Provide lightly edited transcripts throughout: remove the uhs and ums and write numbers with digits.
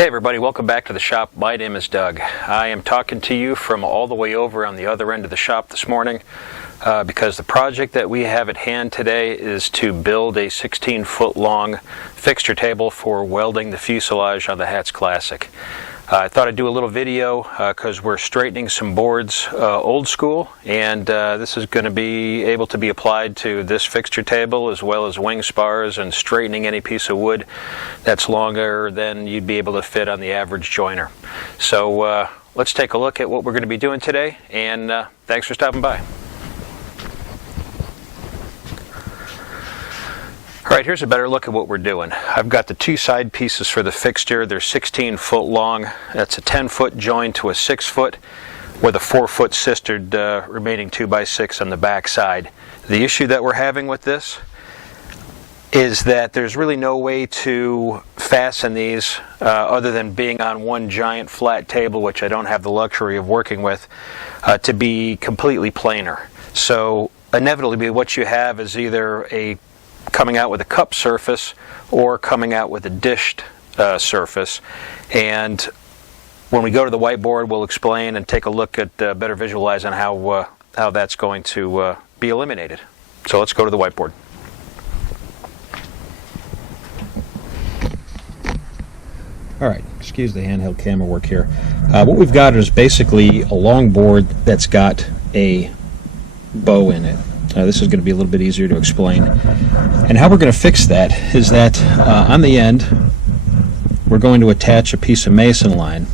Hey everybody, welcome back to the shop. My name is Doug. I am talking to you from all the way over on the other end of the shop this morning because the project that we have at hand today is to build a 16-foot long fixture table for welding the fuselage on the Hatz Classic. I thought I'd do a little video because we're straightening some boards old school, and this is going to be able to be applied to this fixture table as well as wing spars and straightening any piece of wood that's longer than you'd be able to fit on the average joiner. So let's take a look at what we're going to be doing today, and thanks for stopping by. Alright, here's a better look at what we're doing. I've got the two side pieces for the fixture. They're 16 foot long. That's a 10-foot join to a 6-foot with a 4-foot sistered remaining 2x6 on the back side. The issue that we're having with this is that there's really no way to fasten these other than being on one giant flat table, which I don't have the luxury of working with, to be completely planar. So inevitably what you have is either coming out with a cup surface or coming out with a dished surface. And when we go to the whiteboard, we'll explain and take a look at better visualize on how that's going to be eliminated. So let's go to the whiteboard. Alright, excuse the handheld camera work here. What we've got is basically a long board that's got a bow in it. This is going to be a little bit easier to explain. And how we're going to fix that is that on the end we're going to attach a piece of mason line,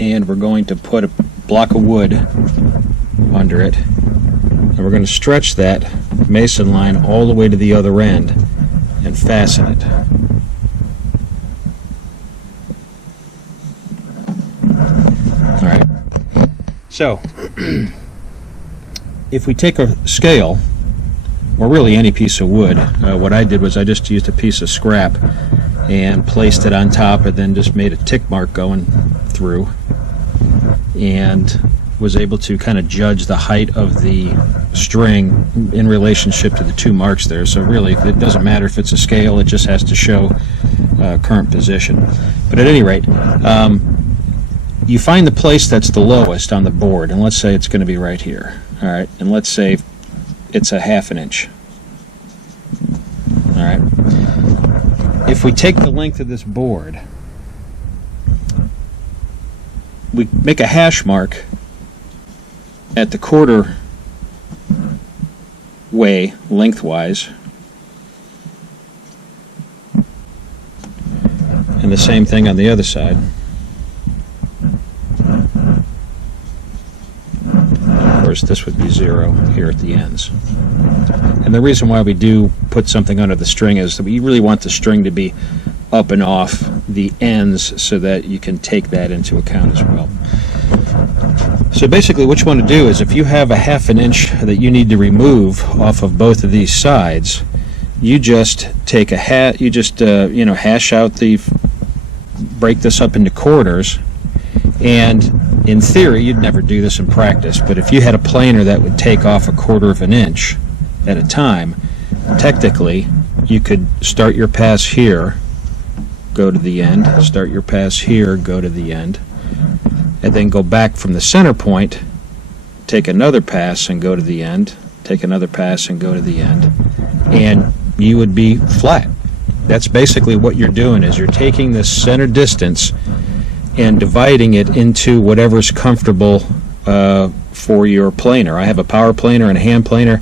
and we're going to put a block of wood under it, and we're going to stretch that mason line all the way to the other end and fasten it. Alright, so if we take a scale, or really any piece of wood, what I did was I just used a piece of scrap and placed it on top, and then just made a tick mark going through, and was able to kind of judge the height of the string in relationship to the two marks there. So really, it doesn't matter if it's a scale, it just has to show current position. But at any rate, you find the place that's the lowest on the board, and let's say it's going to be right here. Alright, and let's say it's a 1/2 inch. Alright, if we take the length of this board, we make a hash mark at the quarter way lengthwise, and the same thing on the other side. This would be 0 here at the ends. And the reason why we do put something under the string is that we really want the string to be up and off the ends so that you can take that into account as well. So basically what you want to do is, if you have a 1/2 inch that you need to remove off of both of these sides, you just take a hash out break this up into quarters. And in theory, you'd never do this in practice, but if you had a planer that would take off 1/4 inch at a time, technically you could start your pass here, go to the end, start your pass here, go to the end, and then go back from the center point, take another pass and go to the end, take another pass and go to the end, and you would be flat. That's basically what you're doing, is you're taking this center distance and dividing it into whatever's comfortable for your planer. I have a power planer and a hand planer.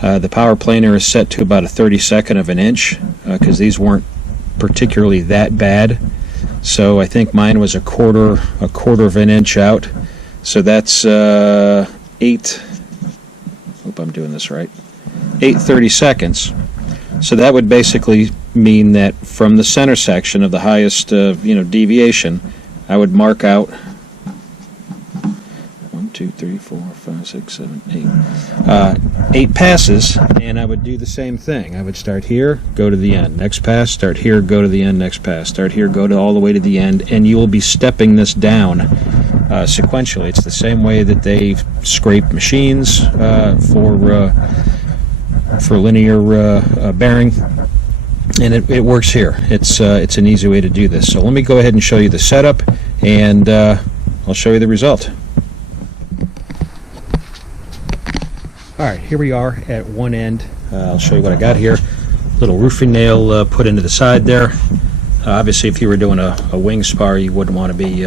The power planer is set to about a 32nd of an inch because these weren't particularly that bad. So I think mine was a quarter of an inch out. So that's 8. Hope I'm doing this right. 8 32nds. So that would basically mean that from the center section of the highest deviation, I would mark out 1, 2, 3, 4, 5, 6, 7, 8. 8 passes, and I would do the same thing. I would start here, go to the end. Next pass, start here, go to the end. Next pass, start here, go to all the way to the end, and you will be stepping this down sequentially. It's the same way that they scrape machines for linear bearing. And it works here. It's an easy way to do this. So let me go ahead and show you the setup, and I'll show you the result. Alright, here we are at one end. I'll show you what I got here. Little roofing nail put into the side there. Obviously, if you were doing a wing spar, you wouldn't want to be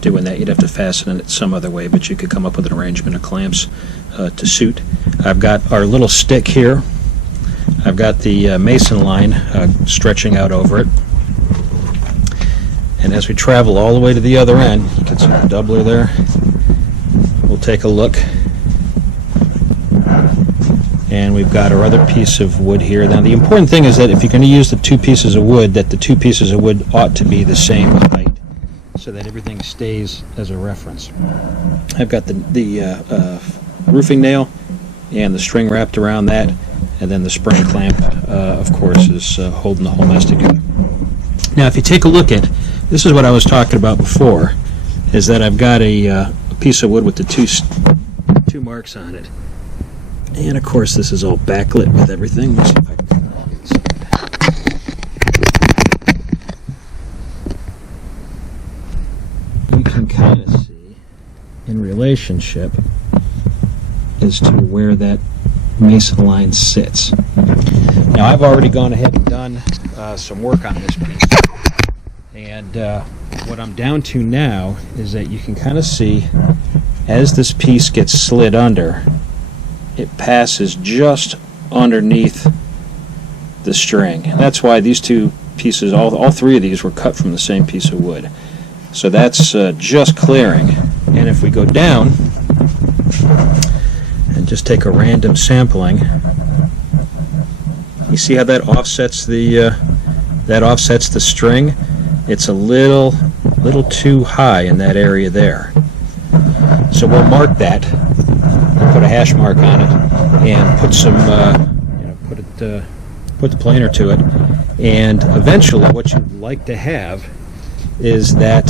doing that. You'd have to fasten it some other way, but you could come up with an arrangement of clamps to suit. I've got our little stick here. I've got the mason line stretching out over it. And as we travel all the way to the other end, you can see the doubler there. We'll take a look. And we've got our other piece of wood here. Now the important thing is that if you're going to use the two pieces of wood, that the two pieces of wood ought to be the same height so that everything stays as a reference. I've got the roofing nail and the string wrapped around that, and then the spring clamp, of course, is holding the whole mess together. Now if you take a look at, this is what I was talking about before, is that I've got a piece of wood with the two marks on it. And of course, this is all backlit with everything. Let's see if I can come on inside. You can kind of see in relationship as to where that mason line sits. Now, I've already gone ahead and done some work on this piece. And what I'm down to now is that you can kind of see as this piece gets slid under, it passes just underneath the string. And that's why these two pieces, all three of these were cut from the same piece of wood. So that's just clearing. And if we go down and just take a random sampling, you see how that offsets the string? It's a little too high in that area there. So we'll mark that. Put a hash mark on it and put some, put the planer to it. And eventually, what you'd like to have is that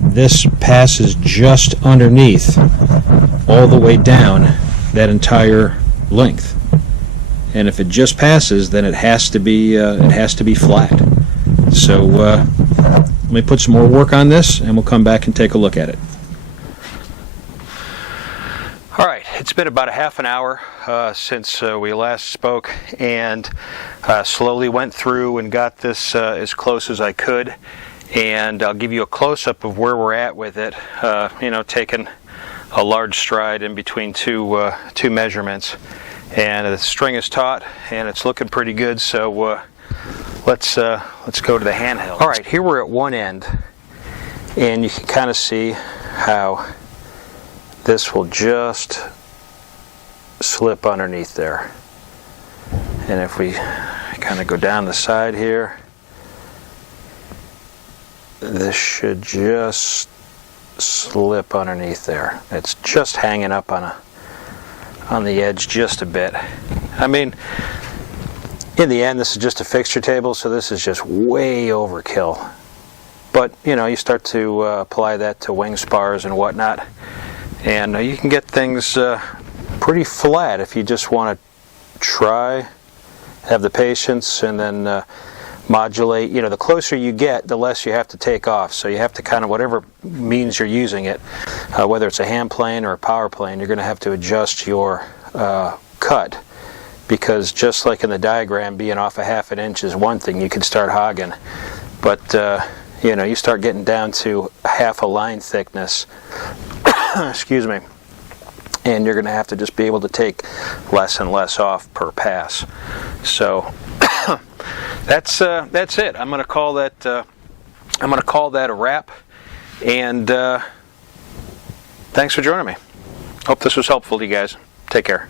this passes just underneath, all the way down that entire length. And if it just passes, then it has to be flat. So let me put some more work on this, and we'll come back and take a look at it. All right, it's been about a half an hour since we last spoke, and slowly went through and got this as close as I could, and I'll give you a close-up of where we're at with it, taking a large stride in between two measurements. And the string is taut, and it's looking pretty good, so let's go to the handheld. All right, here we're at one end, and you can kind of see how this will just slip underneath there. And if we kind of go down the side here, this should just slip underneath there. It's just hanging up on the edge just a bit. I mean, in the end, this is just a fixture table, so this is just way overkill. But, you start to apply that to wing spars and whatnot, and you can get things pretty flat if you just want to try, have the patience, and then modulate. The closer you get, the less you have to take off. So you have to kind of, whatever means you're using it, whether it's a hand plane or a power plane, you're going to have to adjust your cut. Because just like in the diagram, being off a half an inch is one thing, you can start hogging. But you start getting down to half a line thickness, excuse me, and you're going to have to just be able to take less and less off per pass. So that's it. I'm going to call that a wrap. And thanks for joining me. Hope this was helpful to you guys. Take care.